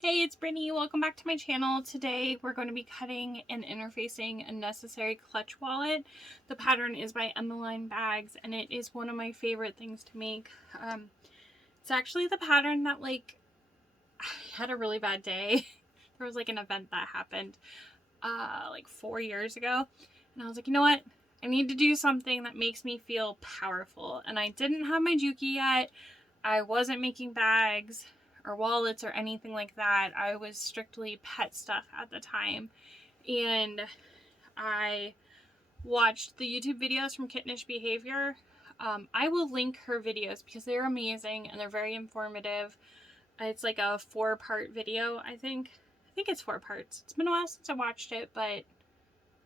Hey, it's Brittany. Welcome back to my channel. Today we're going to be cutting and interfacing a necessary clutch wallet. The pattern is by Emmaline bags and it is one of my favorite things to make. It's actually the pattern that I had a really bad day. There was an event that happened 4 years ago and I was like, you know what? I need to do something that makes me feel powerful. And I didn't have my Juki yet. I wasn't making bags or wallets or anything like that. I was strictly pet stuff at the time. And I watched the YouTube videos from Kittenish Behavior. I will link her videos because they're amazing and they're very informative. It's like a 4-part video, I think. I think it's 4 parts. It's been a while since I watched it, but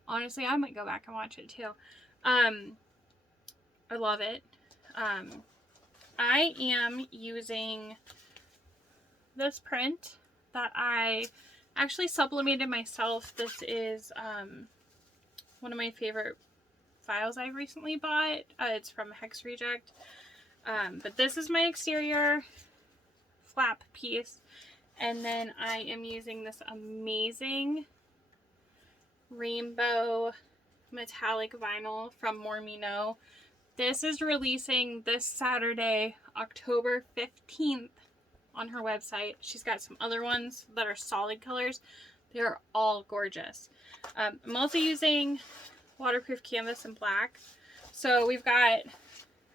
honestly, I might go back and watch it too. I love it. I am using this print that I actually sublimated myself. This is one of my favorite files I recently bought. It's from Hex Reject. But this is my exterior flap piece. And then I am using this amazing rainbow metallic vinyl from More Me Know. This is releasing this Saturday, October 15th. On her website. She's got some other ones that are solid colors. They're all gorgeous. I'm also using waterproof canvas in black. So we've got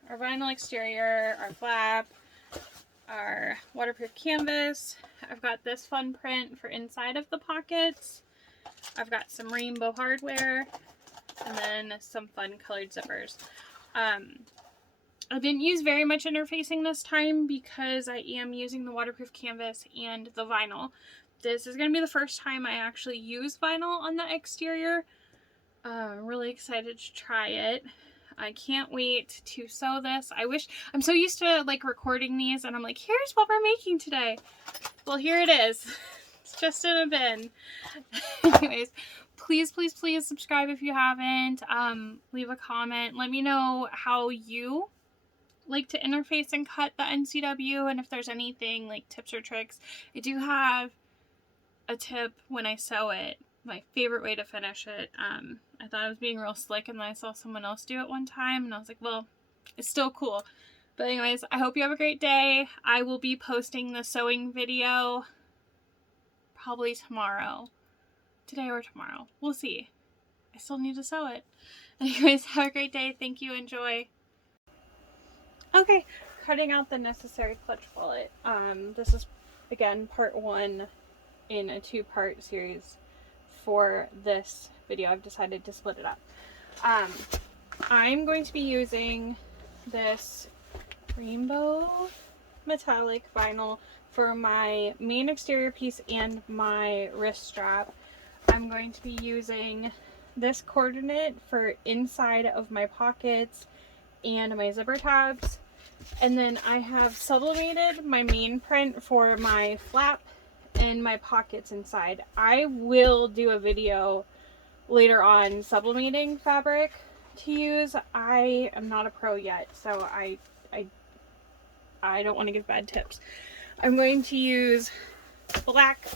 our vinyl exterior, our flap, our waterproof canvas. I've got this fun print for inside of the pockets. I've got some rainbow hardware and then some fun colored zippers. I didn't use very much interfacing this time because I am using the waterproof canvas and the vinyl. This is going to be the first time I actually use vinyl on the exterior. I'm really excited to try it. I can't wait to sew this. I'm so used to recording these and I'm like, here's what we're making today. Well, here it is. It's just in a bin. Anyways, please subscribe if you haven't. Leave a comment. Let me know how you like to interface and cut the NCW, and if there's anything tips or tricks. I do have a tip when I sew it, my favorite way to finish it. I thought I was being real slick and then I saw someone else do it one time and I was like, well, it's still cool. But anyways, I hope you have a great day. I will be posting the sewing video probably tomorrow. Today or tomorrow. We'll see. I still need to sew it. Anyways, have a great day. Thank you. Enjoy. Okay, cutting out the necessary clutch wallet. This is, again, part 1 in a 2-part series for this video. I've decided to split it up. I'm going to be using this rainbow metallic vinyl for my main exterior piece and my wrist strap. I'm going to be using this coordinate for inside of my pockets and my zipper tabs, and then I have sublimated my main print for my flap and my pockets inside. I will do a video later on sublimating fabric to use. I am not a pro yet, so I don't want to give bad tips. I'm going to use black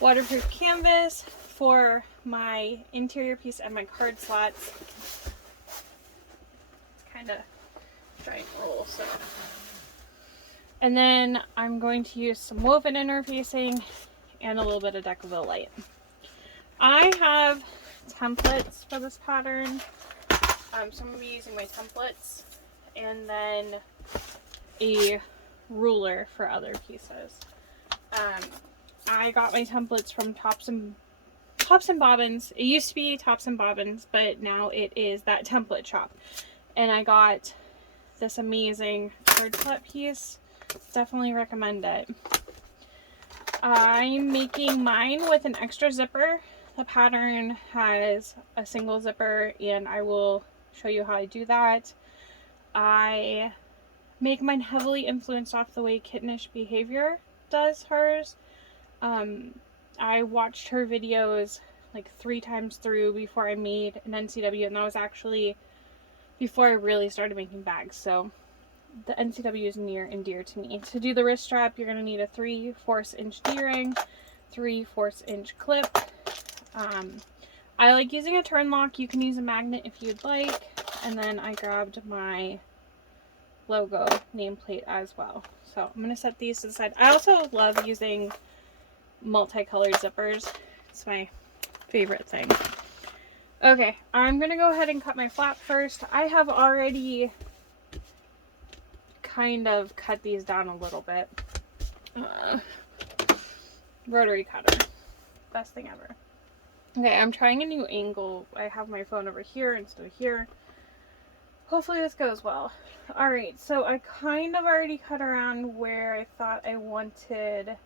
waterproof canvas for my interior piece and my card slots. Kind of dry and roll, so. And then I'm going to use some woven interfacing and a little bit of Decaville light. I have templates for this pattern, so I'm going to be using my templates and then a ruler for other pieces. I got my templates from Tops and Bobbins. It used to be Tops and Bobbins, but now it is That Template Shop. And I got this amazing card flap piece. Definitely recommend it. I'm making mine with an extra zipper. The pattern has a single zipper and I will show you how I do that. I make mine heavily influenced off the way Kittenish Behavior does hers. I watched her videos 3 times through before I made an NCW, and that was actually before I really started making bags. So the NCW is near and dear to me. To do the wrist strap, you're going to need a 3/4 inch D-ring, 3/4 inch clip. I like using a turn lock. You can use a magnet if you'd like. And then I grabbed my logo nameplate as well. So I'm going to set these to the side. I also love using multicolored zippers. It's my favorite thing. Okay, I'm going to go ahead and cut my flap first. I have already kind of cut these down a little bit. Rotary cutter. Best thing ever. Okay, I'm trying a new angle. I have my phone over here instead of here. Hopefully this goes well. Alright, so I kind of already cut around where I thought I wanted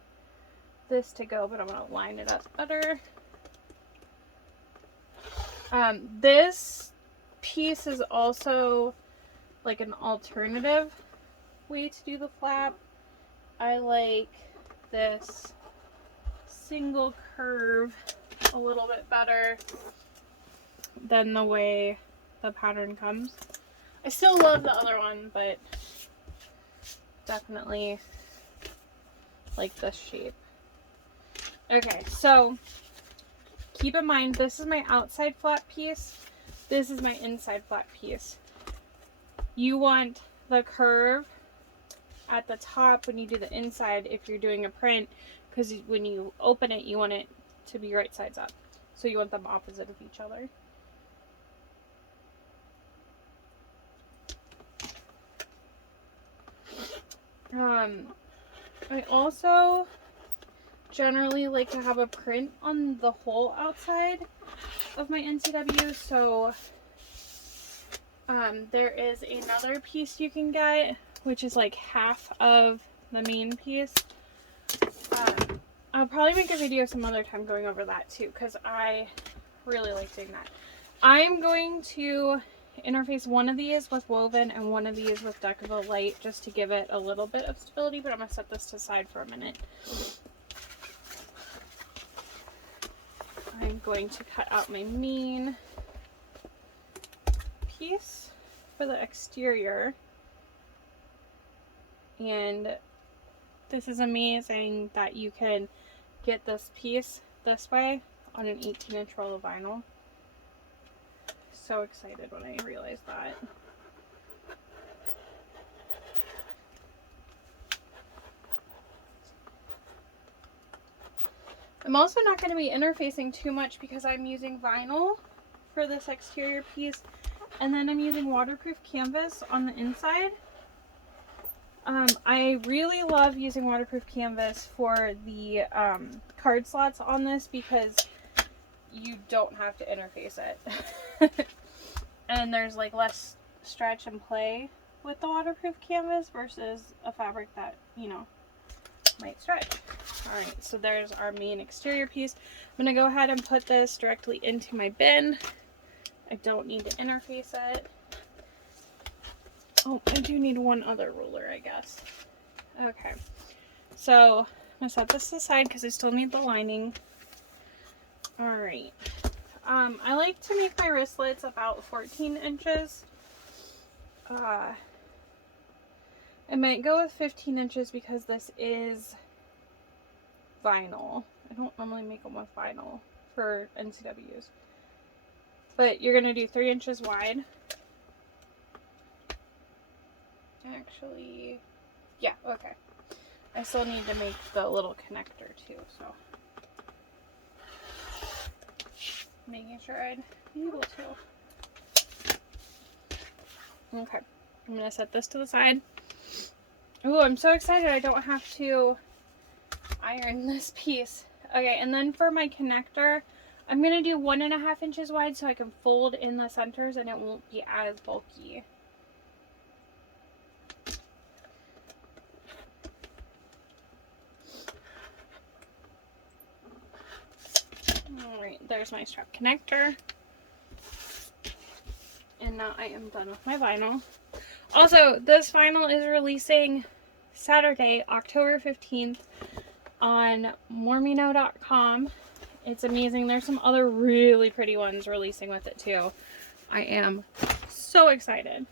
this to go, but I'm going to line it up better. This piece is also like an alternative way to do the flap. I like this single curve a little bit better than the way the pattern comes. I still love the other one, but definitely like this shape. Okay, so keep in mind this is my outside flat piece. This is my inside flat piece. You want the curve at the top when you do the inside if you're doing a print, because when you open it you want it to be right sides up. So you want them opposite of each other. I also generally like to have a print on the whole outside of my NCW, so there is another piece you can get, which is like half of the main piece. I'll probably make a video some other time going over that too, because I really like doing that. I'm going to interface one of these with woven and one of these with Decaville light just to give it a little bit of stability, but I'm going to set this to the side for a minute. I'm going to cut out my main piece for the exterior, and this is amazing that you can get this piece this way on an 18-inch roll of vinyl. So excited when I realized that. I'm also not going to be interfacing too much because I'm using vinyl for this exterior piece, and then I'm using waterproof canvas on the inside. I really love using waterproof canvas for the card slots on this because you don't have to interface it. And there's like less stretch and play with the waterproof canvas versus a fabric that, you know, might stretch. Alright, so there's our main exterior piece. I'm going to go ahead and put this directly into my bin. I don't need to interface it. Oh, I do need one other ruler, I guess. Okay, so I'm going to set this aside because I still need the lining. Alright. I like to make my wristlets about 14 inches. I might go with 15 inches because this is vinyl. I don't normally make them with vinyl for NCWs. But you're going to do 3 inches wide. Actually, yeah, okay. I still need to make the little connector too, so. Making sure I'd be able to. Okay, I'm going to set this to the side. Oh, I'm so excited I don't have to iron this piece. Okay, and then for my connector, I'm going to do 1.5 inches wide so I can fold in the centers and it won't be as bulky. Alright, there's my strap connector. And now I am done with my vinyl. Also, this vinyl is releasing Saturday, October 15th on mormino.com. It's amazing. There's some other really pretty ones releasing with it too. I am so excited.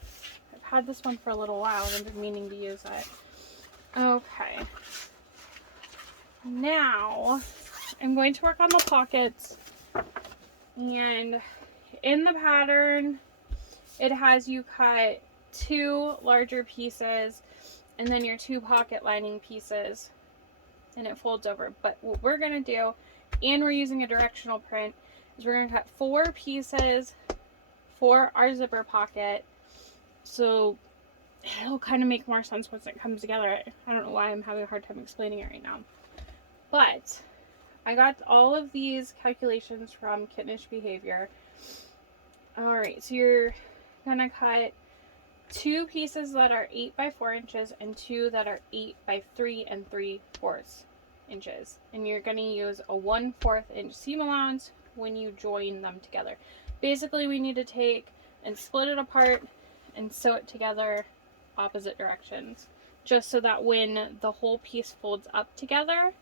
I've had this one for a little while and I've been meaning to use it. Okay. Now, I'm going to work on the pockets. And in the pattern, it has you cut 2 larger pieces and then your 2 pocket lining pieces, and it folds over. But what we're going to do, and we're using a directional print, is we're going to cut 4 pieces for our zipper pocket, so it'll kind of make more sense once it comes together. I don't know why I'm having a hard time explaining it right now, but I got all of these calculations from Kittenish Behavior. Alright, so you're gonna cut 2 pieces that are 8 by 4 inches and 2 that are 8 by 3 3/4 inches. And you're gonna use a 1/4 inch seam allowance when you join them together. Basically, we need to take and split it apart and sew it together opposite directions, just so that when the whole piece folds up together,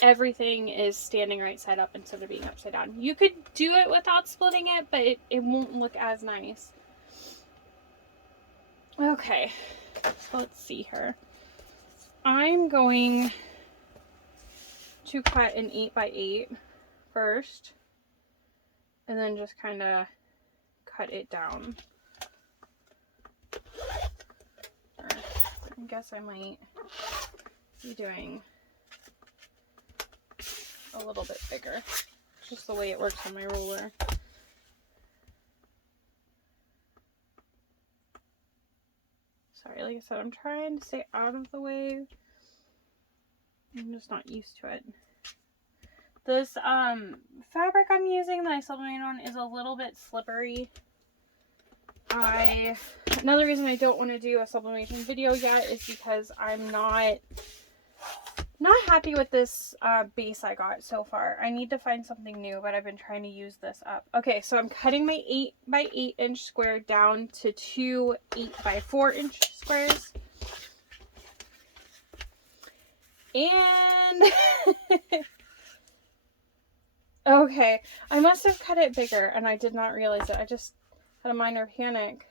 everything is standing right side up instead of being upside down. You could do it without splitting it, but it won't look as nice. Okay, so let's see here. I'm going to cut an 8 by 8 first, and then just kind of cut it down. Or I guess I might be doing a little bit bigger. It's just the way it works on my ruler. Sorry, like I said, I'm trying to stay out of the way. I'm just not used to it. This fabric I'm using that I sublimated on is a little bit slippery. Another reason I don't want to do a sublimation video yet is because I'm not happy with this base I got so far. I need to find something new, but I've been trying to use this up. Okay, so I'm cutting my 8 by 8 inch square down to 2 8 by 4 inch squares. And okay, I must have cut it bigger and I did not realize it. I just had a minor panic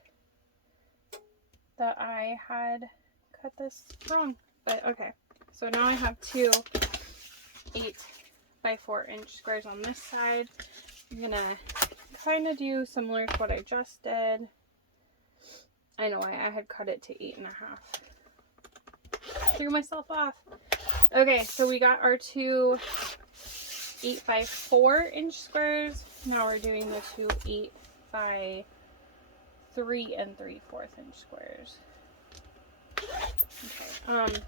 that I had cut this wrong, but okay. So now I have 2 8 by 4 inch squares on this side. I'm gonna kind of do similar to what I just did. I know I had cut it to 8.5. Threw myself off. Okay, so we got our 2 8 by 4 inch squares. Now we're doing the 2 8 by 3 3/4 inch squares. Okay,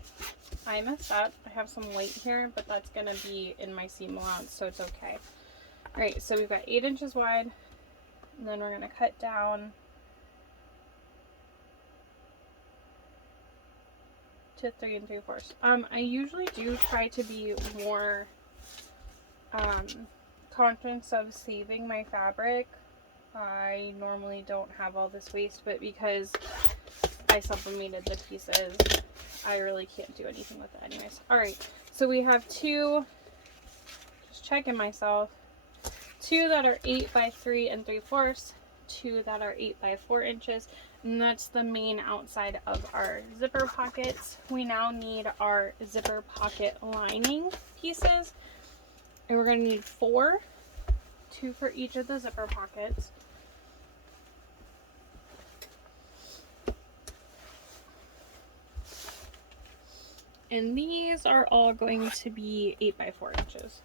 I messed up. I have some weight here, but that's gonna be in my seam allowance, so it's okay. Alright, so we've got 8 inches wide, and then we're gonna cut down to 3 3/4. I usually do try to be more conscious of saving my fabric. I normally don't have all this waste, but because I sublimated the pieces, I really can't do anything with it anyways. Alright, so we have 2, just checking myself, 2 that are 8 by 3 3/4, 2 that are 8 by 4 inches, and that's the main outside of our zipper pockets. We now need our zipper pocket lining pieces, and we're going to need 4, 2 for each of the zipper pockets. And these are all going to be 8 by 4 inches.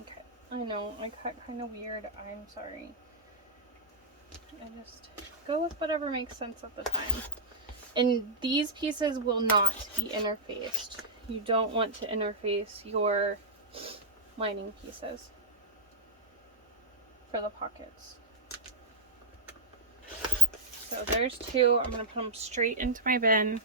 Okay, I know, I cut kind of weird. I'm sorry. I just go with whatever makes sense at the time. And these pieces will not be interfaced. You don't want to interface your lining pieces for the pockets. So there's 2. I'm going to put them straight into my bin.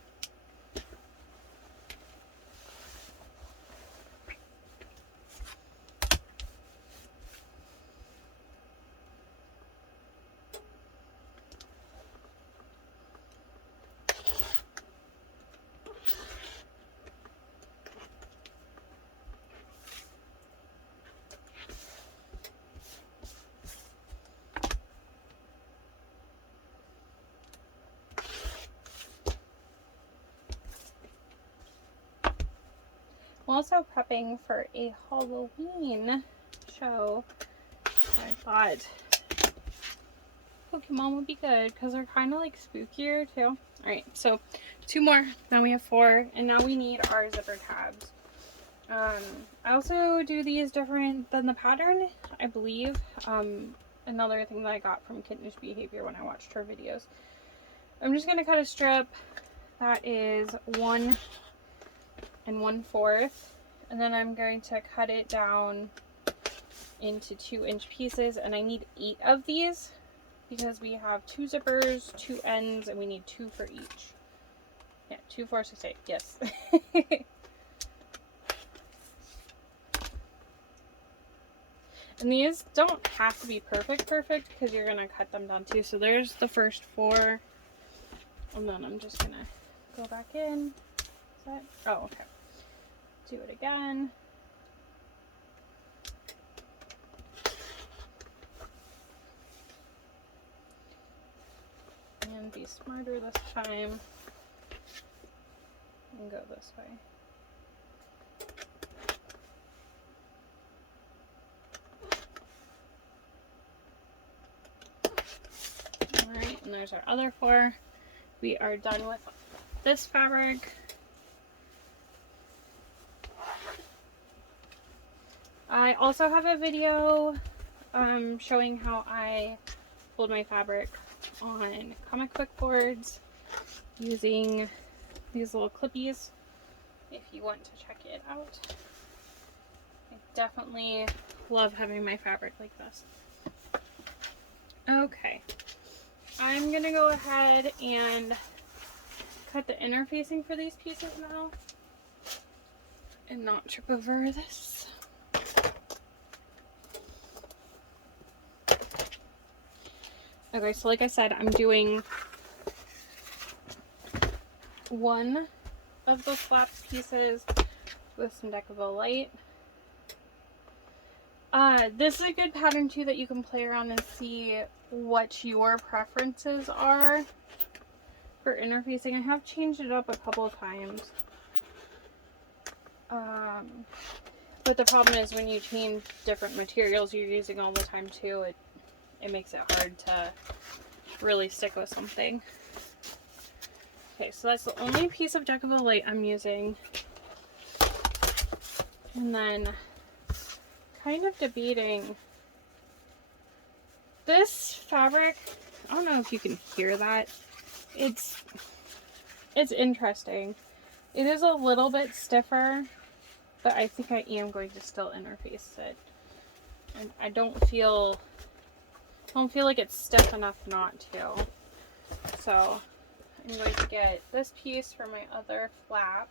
also prepping for a Halloween show. I thought Pokemon would be good because they're kind of like spookier too. Alright, so 2 more. Now we have 4, and now we need our zipper tabs. I also do these different than the pattern, I believe. Another thing that I got from Kittenish Behavior when I watched her videos. I'm just going to cut a strip that is 1 1/4, and then I'm going to cut it down into 2-inch pieces, and I need 8 of these because we have 2 zippers, 2 ends, and we need 2 for each. Yeah, 2, 4, 6, 8. Yes. And these don't have to be perfect because you're going to cut them down too. So there's the first 4. And then I'm just going to go back in. Is that? Oh, okay. Do it again. And be smarter this time. And go this way. Alright, and there's our other 4. We are done with this fabric. I also have a video showing how I fold my fabric on comic book boards using these little clippies if you want to check it out. I definitely love having my fabric like this. Okay, I'm gonna go ahead and cut the interfacing for these pieces now and not trip over this. Okay, so like I said, I'm doing 1 of the flap pieces with some Decaville Light. This is a good pattern too that you can play around and see what your preferences are for interfacing. I have changed it up a couple of times. But the problem is when you change different materials you're using all the time too, it makes it hard to really stick with something. Okay, so that's the only piece of Decaville Light I'm using. And then kind of debating this fabric. I don't know if you can hear that. It's interesting. It is a little bit stiffer, but I think I am going to still interface it. And I don't feel like it's stiff enough not to. So I'm going to get this piece for my other flap.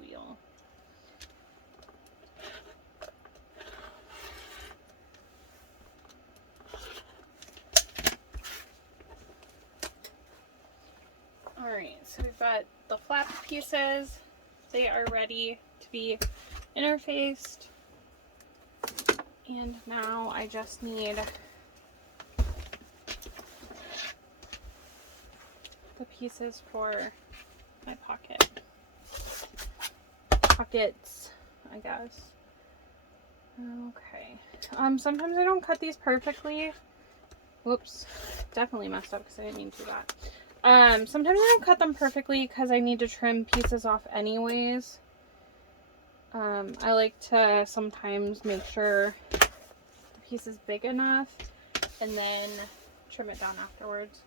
Wheel. Alright, so we've got the flap pieces. They are ready to be interfaced. And now I just need the pieces for my pockets, I guess. Okay. Sometimes I don't cut these perfectly. Whoops. Definitely messed up because I didn't mean to do that. Sometimes I don't cut them perfectly because I need to trim pieces off anyways. I like to sometimes make sure the piece is big enough and then trim it down afterwards.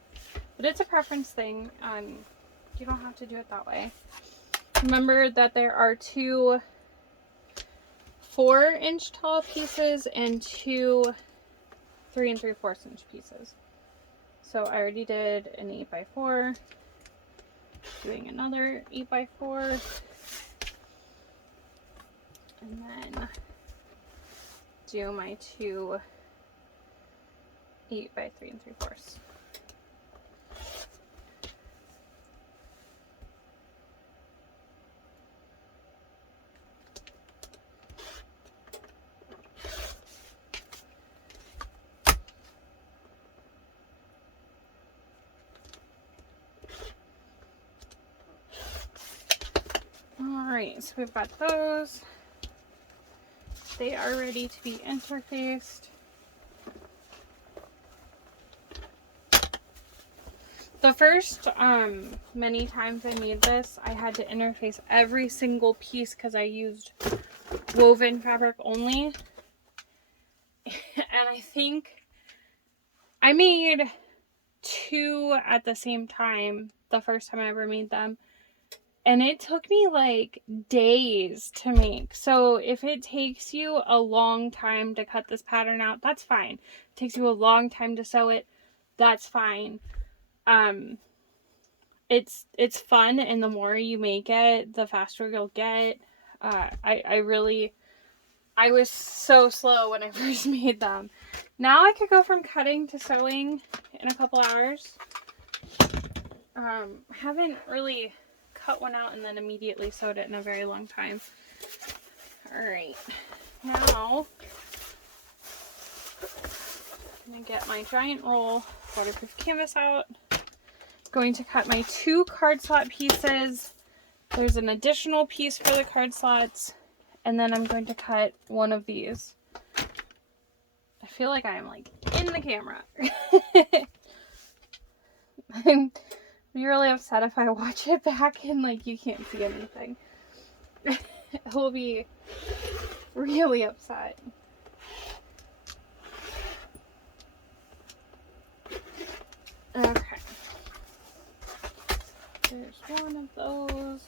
But it's a preference thing. You don't have to do it that way. Remember that there are 2 4-inch tall pieces and 2 3 3/4 inch pieces. So I already did an 8x4, doing another 8x4, and then do my 2 8x3 3/4. Alright, so we've got those. They are ready to be interfaced. The first many times I made this, I had to interface every single piece because I used woven fabric only. And I think I made 2 at the same time the first time I ever made them. And it took me like days to make. So if it takes you a long time to cut this pattern out, that's fine. If it takes you a long time to sew it, that's fine. It's fun, and the more you make it, the faster you'll get. I was so slow when I first made them. Now I could go from cutting to sewing in a couple hours. Haven't really cut one out and then immediately sewed it in a very long time. Alright, now I'm going to get my giant roll waterproof canvas out. Going to cut my 2 card slot pieces. There's an additional piece for the card slots, and then I'm going to cut one of these. I feel like I'm like in the camera. I'm be really upset if I watch it back and like you can't see anything. He'll be really upset. Okay. There's one of those.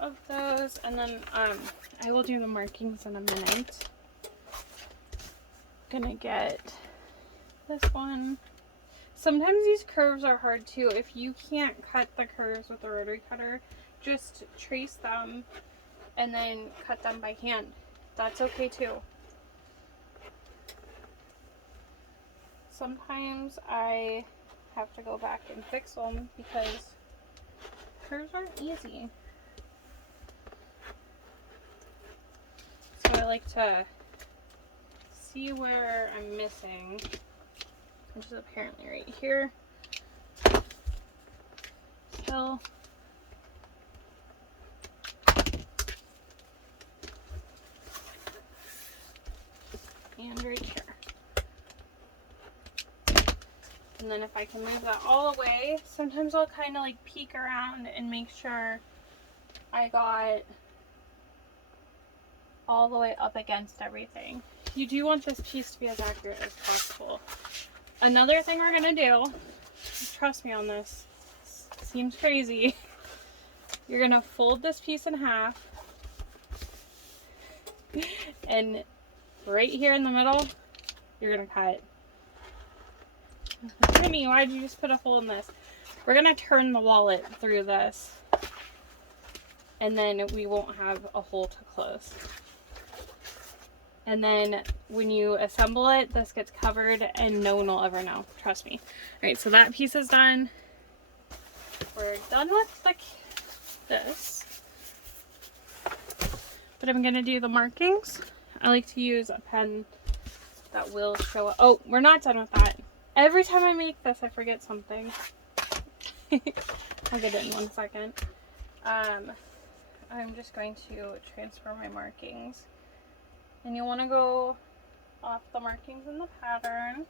Of those, and then I will do the markings in a minute. Gonna get this one. Sometimes these curves are hard too. If you can't cut the curves with a rotary cutter, just trace them and then cut them by hand. That's okay too. Sometimes I have to go back and fix them because curves aren't easy. So I like to see where I'm missing, which is apparently right here. Still. And right here. And then if I can move that all away, sometimes I'll kind of like peek around and make sure I got all the way up against everything. You do want this piece to be as accurate as possible. Another thing we're gonna do, trust me on this, seems crazy. You're gonna fold this piece in half, and right here in the middle, you're gonna cut. Jimmy, why did you just put a hole in this? We're gonna turn the wallet through this, and then we won't have a hole to close. And then when you assemble it, this gets covered and no one will ever know. Trust me. Alright, so that piece is done. We're done with this. But I'm going to do the markings. I like to use a pen that will show up. Oh, we're not done with that. Every time I make this, I forget something. I'll get it in 1 second. I'm just going to transfer my markings. And you want to go off the markings in the pattern.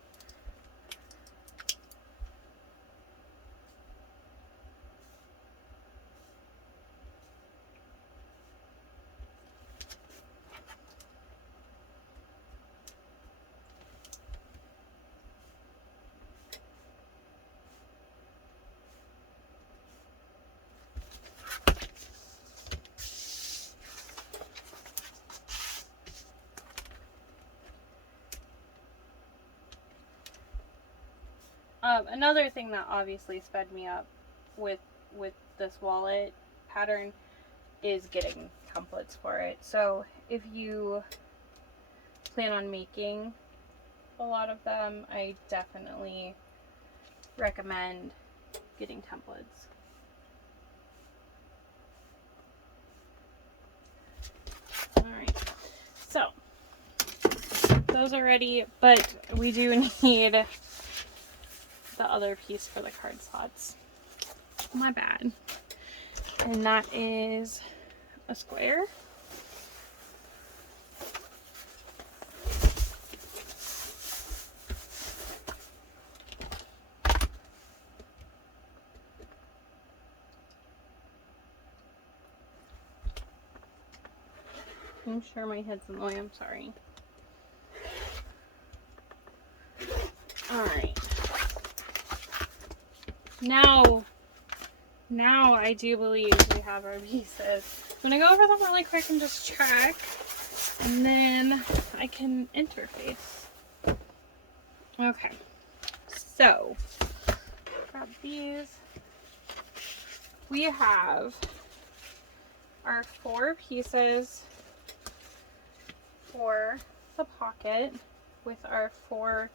Another thing that obviously sped me up with this wallet pattern is getting templates for it. So if you plan on making a lot of them, I definitely recommend getting templates. Alright, so those are ready, but we do need the other piece for the card slots. My bad. And that is a square. I'm sure my head's in the way, I'm sorry. Alright. Now I do believe we have our pieces. I'm going to go over them really quick and just check. And then I can interface. Okay. So, grab these. We have our 4 pieces for the pocket with our 4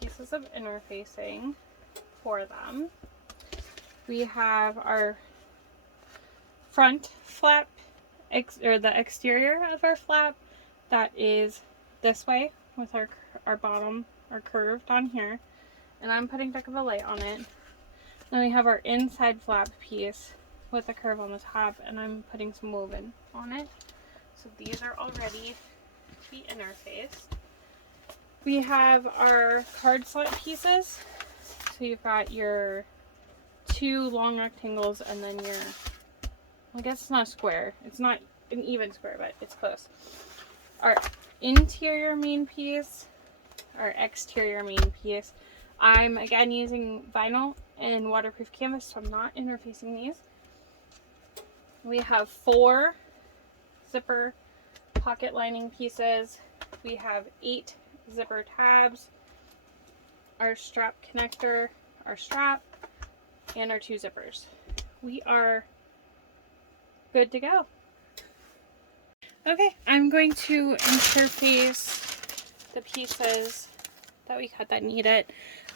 pieces of interfacing for them. We have our front flap, or the exterior of our flap, that is this way with our bottom, our curved on here, and I'm putting Deck of a Light on it. Then we have our inside flap piece with a curve on the top, and I'm putting some woven on it. So these are all ready to be interfaced. We have our card slot pieces. So you've got your 2 long rectangles and then your, well, I guess it's not a square. It's not an even square, but it's close. Our interior main piece, our exterior main piece. I'm again using vinyl and waterproof canvas, so I'm not interfacing these. We have 4 zipper pocket lining pieces. We have 8 zipper tabs, our strap connector, our strap, and our 2 zippers. We are good to go. Okay, I'm going to interface the pieces that we cut that need it.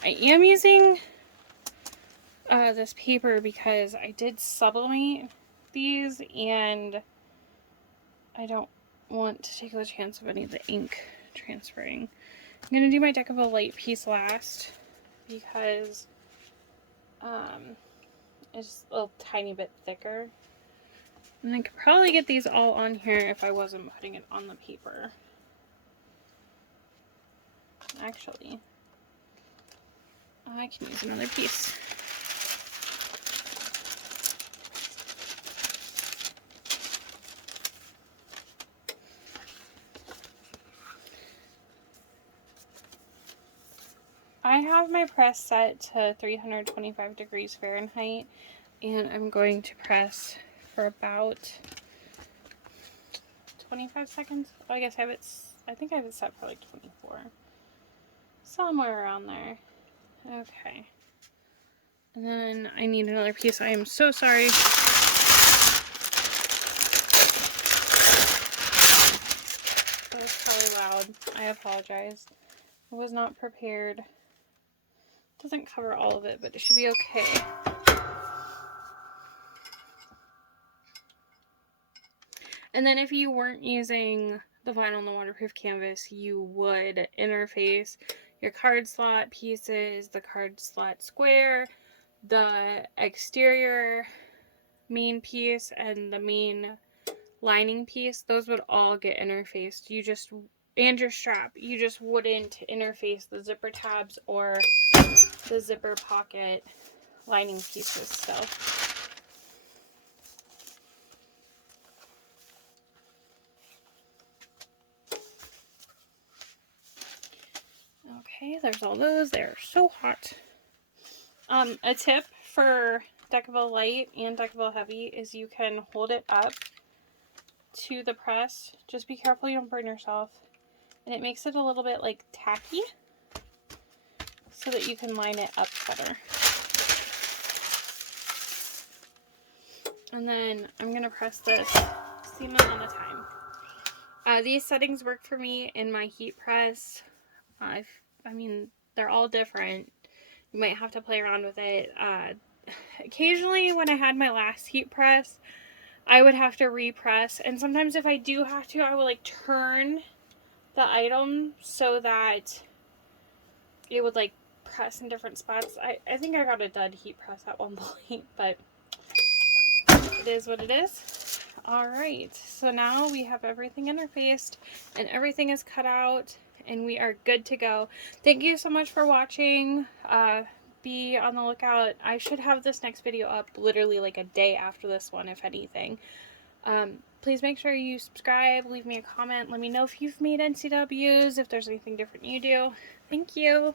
I am using this paper because I did sublimate these and I don't want to take the chance of any of the ink transferring. I'm going to do my Deck of a Light piece last because it's a little tiny bit thicker. And I could probably get these all on here if I wasn't putting it on the paper. Actually, I can use another piece. I have my press set to 325 degrees Fahrenheit, and I'm going to press for about 25 seconds. Well, I guess I think I have it set for like 24. Somewhere around there. Okay. And then I need another piece. I am so sorry. That was probably loud. I apologize. I was not prepared. Doesn't cover all of it, but it should be okay. And then if you weren't using the vinyl and the waterproof canvas, you would interface your card slot pieces, the card slot square, the exterior main piece, and the main lining piece. Those would all get interfaced. And your strap. You just wouldn't interface the zipper tabs or the zipper pocket lining pieces still. Okay, there's all those. They're so hot. A tip for Deck of a Light and Deck of a Heavy is you can hold it up to the press. Just be careful you don't burn yourself. And it makes it a little bit like tacky so that you can line it up better. And then I'm going to press this seam amount of time. These settings work for me in my heat press. I mean, they're all different. You might have to play around with it. Occasionally, when I had my last heat press, I would have to repress. And sometimes if I do have to, I will like turn the item so that it would like press in different spots. I think I got a dud heat press at one point, but it is what it is. Alright, so now we have everything interfaced and everything is cut out and we are good to go. Thank you so much for watching. Be on the lookout. I should have this next video up literally like a day after this one, if anything. Please make sure you subscribe, leave me a comment, let me know if you've made NCWs, if there's anything different you do. Thank you.